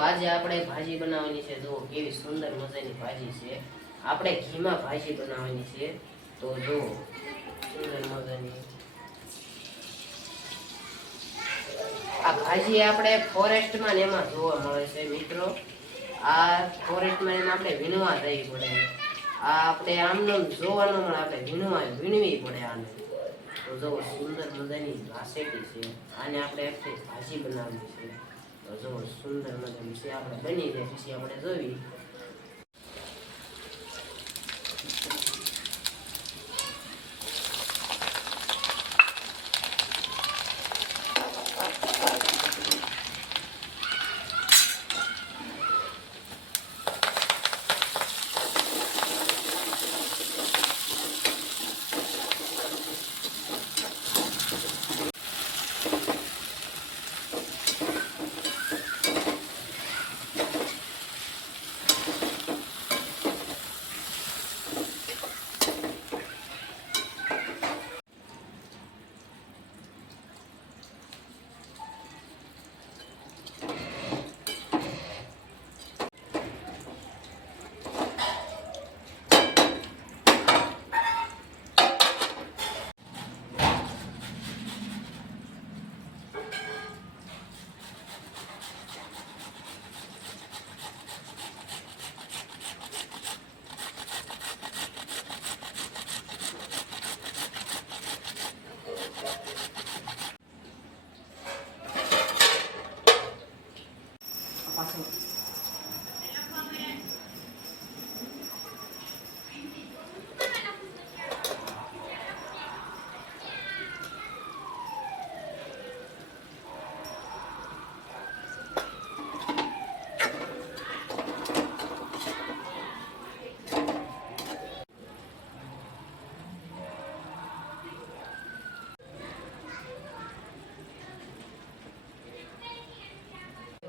આજે આપણે ભાજી બનાવવાની છે। જો કેવી સુંદર મજાની ભાજી છે। આપણે ઘીમાં ભાજી બનાવવાની છે। તો જો સુંદર મજાની આ ભાજી આપણે ફોરેસ્ટમાં ને એમાં જોવા મળે છે મિત્રો। આ ફોરેસ્ટમાં એમાં આપણે વીણવા જવી પડે। આ આપણે આમને જોવાનું મળે, આપણે વીણવી પડે આને। તો જો સુંદર મજાની ઘાસેટી છે। આને આપણે આખી ભાજી બનાવવી છે। તો જો સુંદર મજાની છે, આપણે બની જાય પછી આપણે જોવી।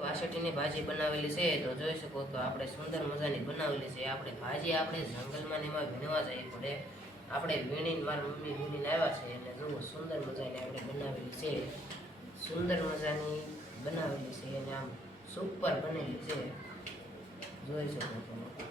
વાસળીની ભાજી બનાવેલી છે। તો જોઈ શકો તો આપણે સુંદર મજાની બનાવેલી છે। આપણે ભાજી આપણે જંગલમાં ને એમાં વીણવા જવી પડે। આપણે વીણીને મારી મમ્મી વીણીને આવ્યા છે અને જુઓ સુંદર મજાની આપણે બનાવેલી છે। સુંદર મજાની બનાવેલી છે અને આમ સુપર બનેલી છે, જોઈ શકો છો।